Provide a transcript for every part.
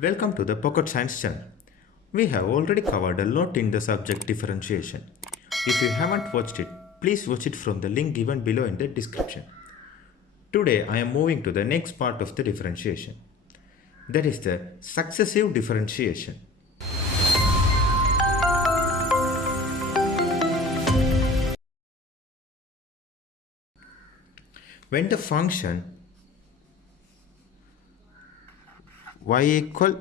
Welcome to the Pocket Science channel. We have already covered a lot in the subject differentiation. If you haven't watched it, please watch it from the link given below in the description. Today I am moving to the next part of the differentiation. That is the successive differentiation. When the function y equal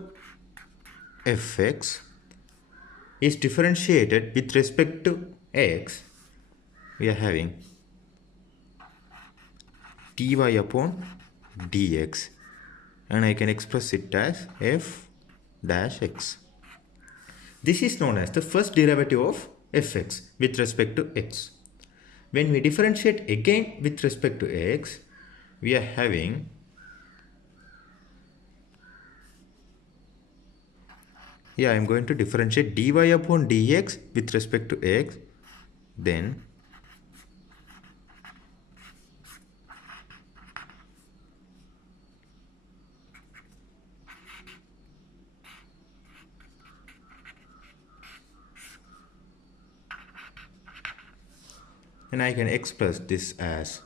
fx is differentiated with respect to x, we are having dy upon dx, and I can express it as f dash x. This is known as the first derivative of fx with respect to x. When we differentiate again with respect to x, we are having I am going to differentiate dy upon dx with respect to x, then I can express this as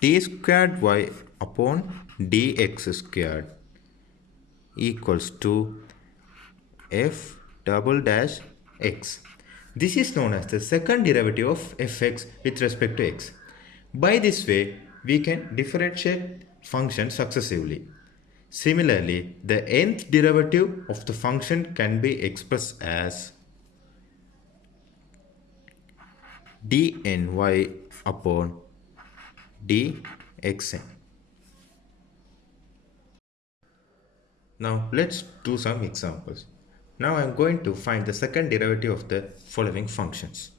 d squared y upon dx squared equals to f double dash x. This is known as the second derivative of fx with respect to x. By this way, we can differentiate functions successively. Similarly, the nth derivative of the function can be expressed as dny upon dxn. Now let's do some examples. Now I am going to find the second derivative of the following functions.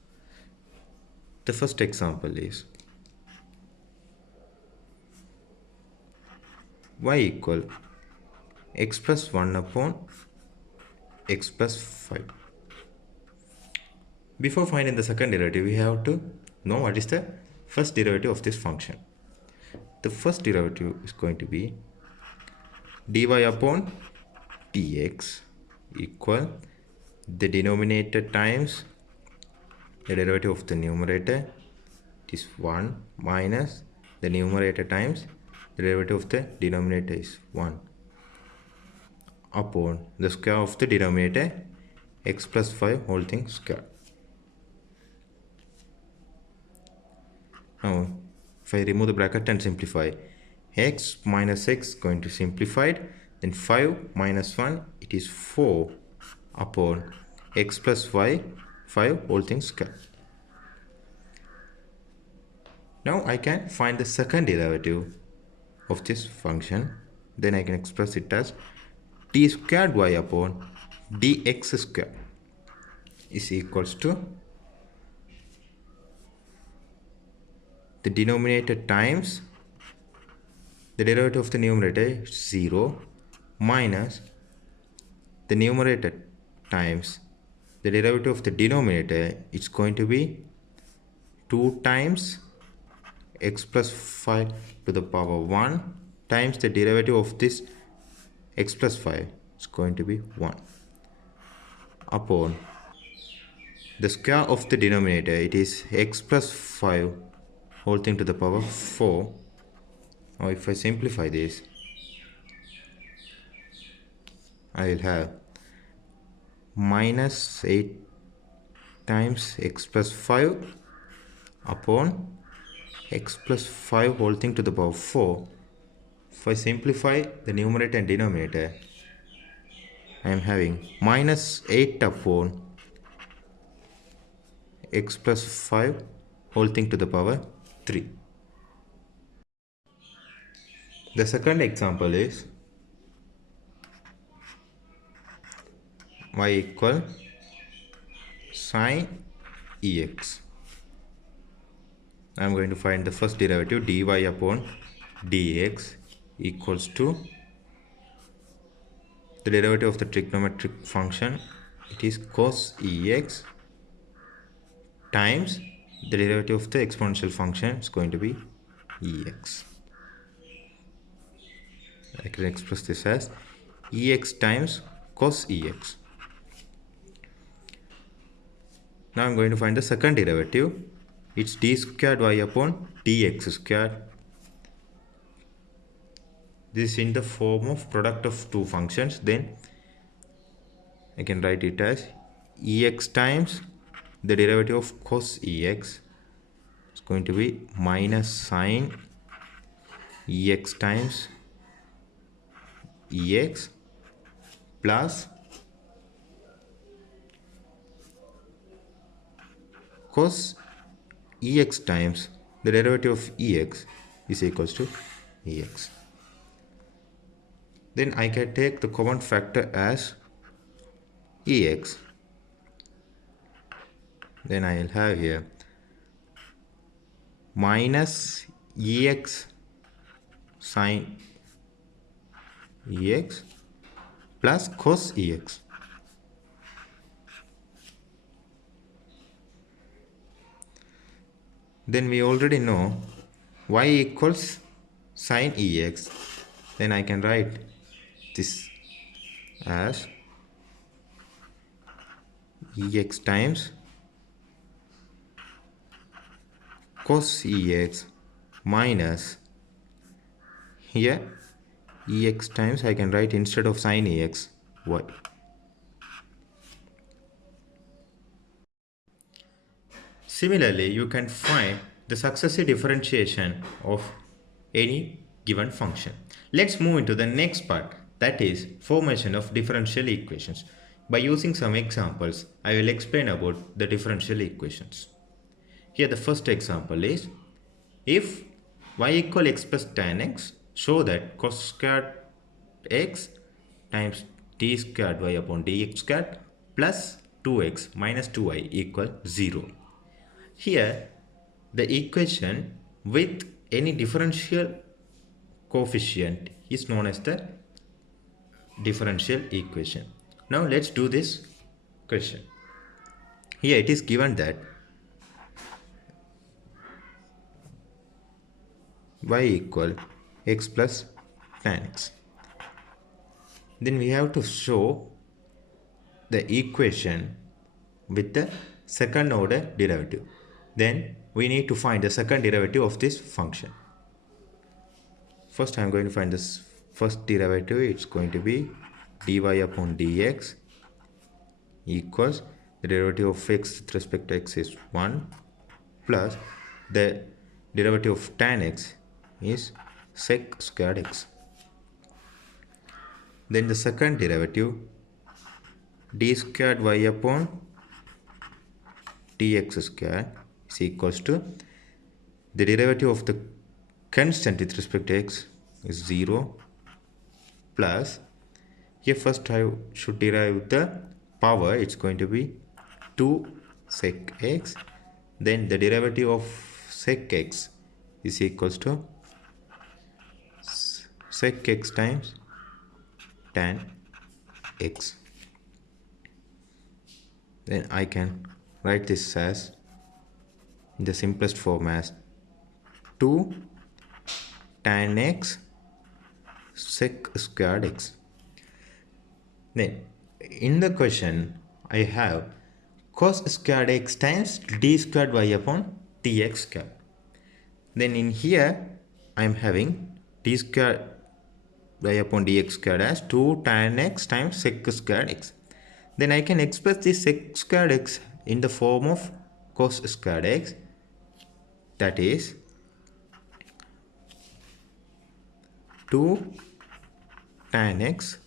The first example is y equal x plus 1 upon x plus 5. Before finding the second derivative, we have to know what is the first derivative of this function. The first derivative is going to be dy upon dx equal the denominator times the derivative of the numerator, it is 1, minus the numerator times the derivative of the denominator is 1 upon the square of the denominator x plus 5 whole thing square. Now if I remove the bracket and simplify, x minus x is going to simplified, then 5 minus 1, it is 4 upon x plus y 5 whole thing square. Now I can find the second derivative of this function. Then I can express it as d squared y upon dx square is equals to the denominator times the derivative of the numerator is 0 minus the numerator times the derivative of the denominator, it's going to be 2 times x plus 5 to the power 1 times the derivative of this x plus 5 is going to be 1 upon the square of the denominator, it is x plus 5 whole thing to the power 4. Now if I simplify this, I will have minus 8 times x plus 5 upon x plus 5 whole thing to the power 4. If I simplify the numerator and denominator, I am having minus 8 upon x plus 5 whole thing to the power 3. The second example is y equal sine ex. I am going to find the first derivative dy upon dx equals to the derivative of the trigonometric function, it is cos ex times the derivative of the exponential function is going to be ex. I can express this as ex times cos ex. Now I'm going to find the second derivative. It's d squared y upon dx squared. This is in the form of product of two functions. Then I can write it as ex times the derivative of cos ex. It's going to be minus sine ex times ex plus cos ex times the derivative of ex is equals to ex. Then I can take the common factor as ex. Then I will have here minus ex sine ex plus cos ex. Then we already know y equals sine ex. Then I can write this as ex times cos ex minus, here ex times I can write instead of sine ex y. Similarly, you can find the successive differentiation of any given function. Let's move into the next part, that is formation of differential equations. By using some examples, I will explain about the differential equations. Here the first example is, if y equal x plus tan x, show that cos squared x times d squared y upon dx squared plus 2x minus 2y equal 0. Here the equation with any differential coefficient is known as the differential equation. Now let's do this question. Here it is given that y equal x plus tan x. Then we have to show the equation with the second order derivative. Then we need to find the second derivative of this function. First I am going to find this first derivative. It's going to be dy upon dx equals the derivative of x with respect to x is 1 plus the derivative of tan x is sec squared x. Then the second derivative d squared y upon dx squared is equals to the derivative of the constant with respect to x is 0 plus, here first I should derive the power. It's going to be 2 sec x. Then the derivative of sec x is equals to sec x times tan x. Then I can write this as, in the simplest form, as 2 tan x sec squared x. Then in the question I have cos squared x times d squared y upon dx squared. Then in here I am having d squared y upon dx squared as 2 tan x times sec squared x. Then I can express this sec squared x in the form of cos squared x, that is 2 tan x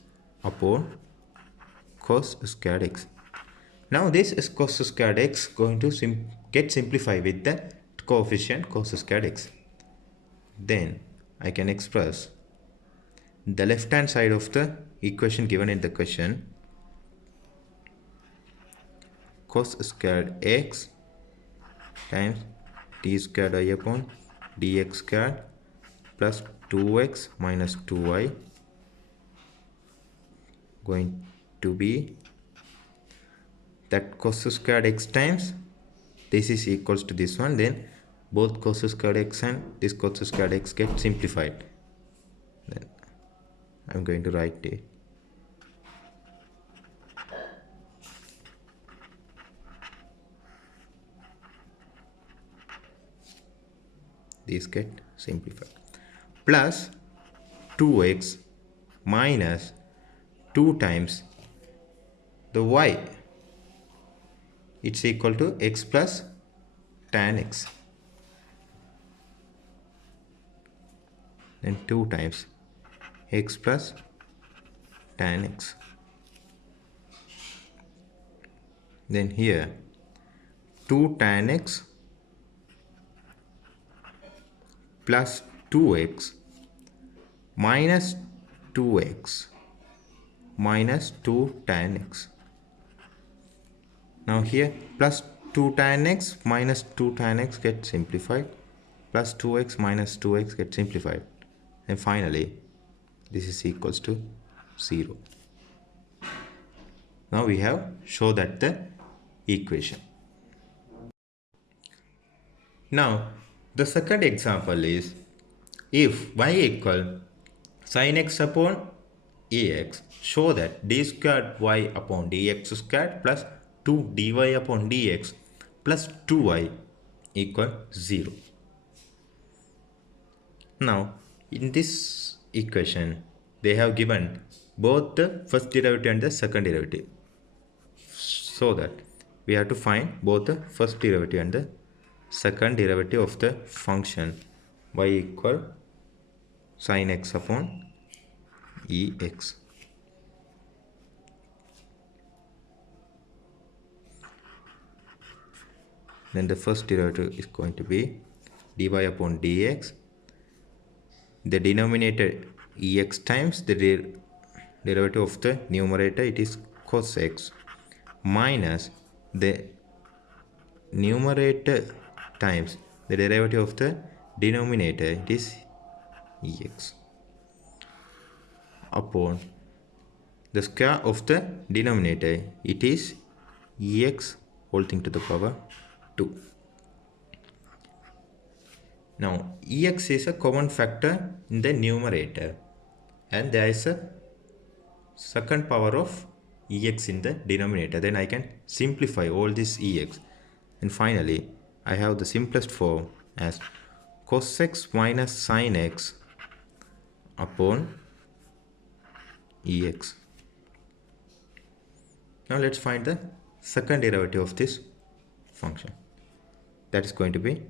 upon cos squared x. Now this is cos squared x going to get simplified with the coefficient cos squared x. Then I can express the left hand side of the equation given in the question, cos squared x times d squared y upon dx squared plus 2x minus 2y going to be that cos squared x times this is equals to this one. Then both cos squared x and this cos squared x get simplified. Then I'm going to write it. These get simplified. Plus 2x minus 2 times the y. It's equal to x plus tan x. Then 2 times x plus tan x. Then here 2 tan x plus 2x minus 2x minus 2 tan x. Now here plus 2 tan x minus 2 tan x get simplified, plus 2x minus 2x get simplified, and finally this is equals to 0. Now we have show that the equation. Now the second example is, if y equal sin x upon ax, show that d squared y upon dx squared plus 2 dy upon dx plus 2y equal 0. Now in this equation they have given both the first derivative and the second derivative, so that we have to find both the first derivative and the second derivative of the function y equal sin x upon ex. Then the first derivative is going to be dy upon dx. The denominator ex times the derivative of the numerator, it is cos x, minus the numerator times the derivative of the denominator, it is ex, upon the square of the denominator, it is ex whole thing to the power 2. Now ex is a common factor in the numerator, and there is a second power of ex in the denominator. Then I can simplify all this ex, and finally I have the simplest form as cos x minus sin x upon ex. Now let's find the second derivative of this function. That is going to be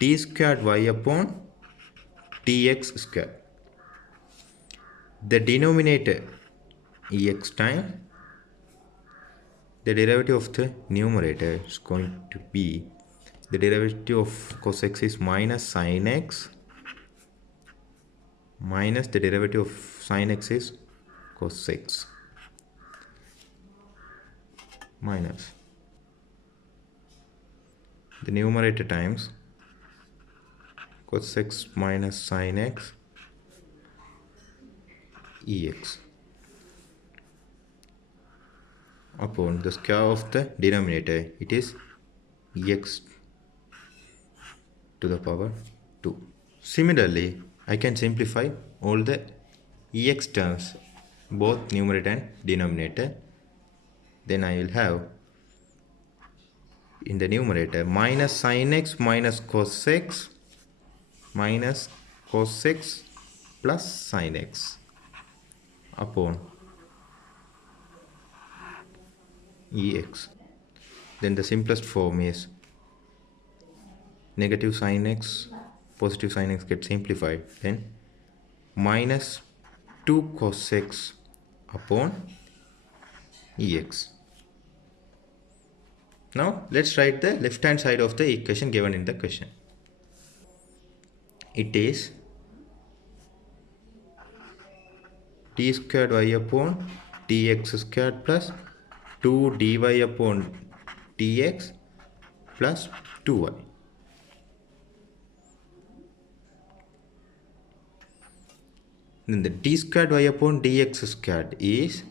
t squared y upon tx squared. The denominator ex times the derivative of the numerator is going to be, the derivative of cos x is minus sin x, minus the derivative of sin x is cos x, minus the numerator times cos x minus sin x ex upon the square of the denominator, it is ex to the power 2. Similarly, I can simplify all the ex terms, both numerator and denominator. Then I will have in the numerator minus sin x minus cos x minus cos x plus sin x upon ex. Then the simplest form is negative sin x, positive sin x get simplified, then minus 2 cos x upon ex. Now let's write the left hand side of the equation given in the question. It is t squared y upon tx squared plus 2 dy upon dx plus 2y. Then the d squared y upon dx squared is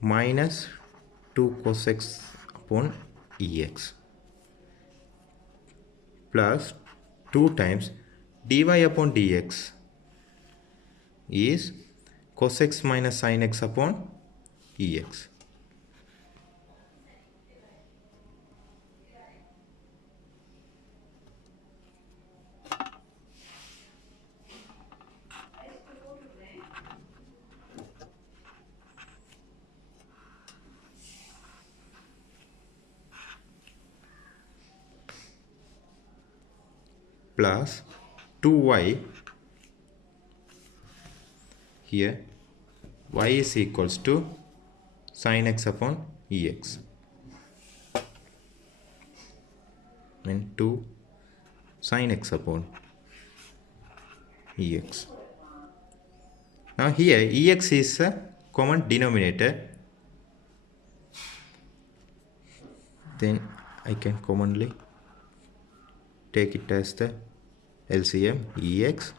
minus 2 cos x upon ex plus 2 times dy upon dx is cos x minus sin x upon ex. Plus 2y, here y is equals to sin x upon ex, and 2 sin x upon ex. Now here ex is a common denominator, then I can commonly take it as the LCM ex.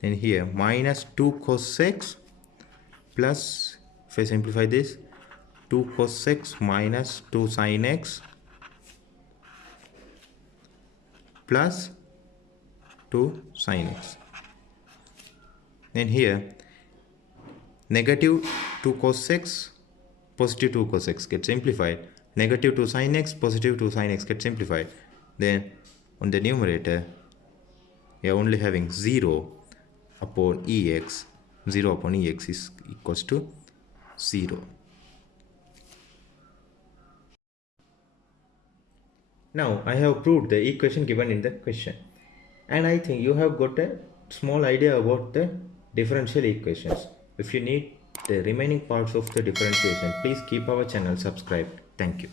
Then here minus 2 cos x plus, if I simplify this, 2 cos x minus 2 sin x plus 2 sin x. Then here negative 2 cos x, positive 2 cos x gets simplified. Negative 2 sin x, positive 2 sin x gets simplified. Then on the numerator, we are only having 0 upon ex. 0 upon ex is equals to 0. Now I have proved the equation given in the question, and I think you have got a small idea about the differential equations. If you need the remaining parts of the differentiation, please keep our channel subscribed. Thank you.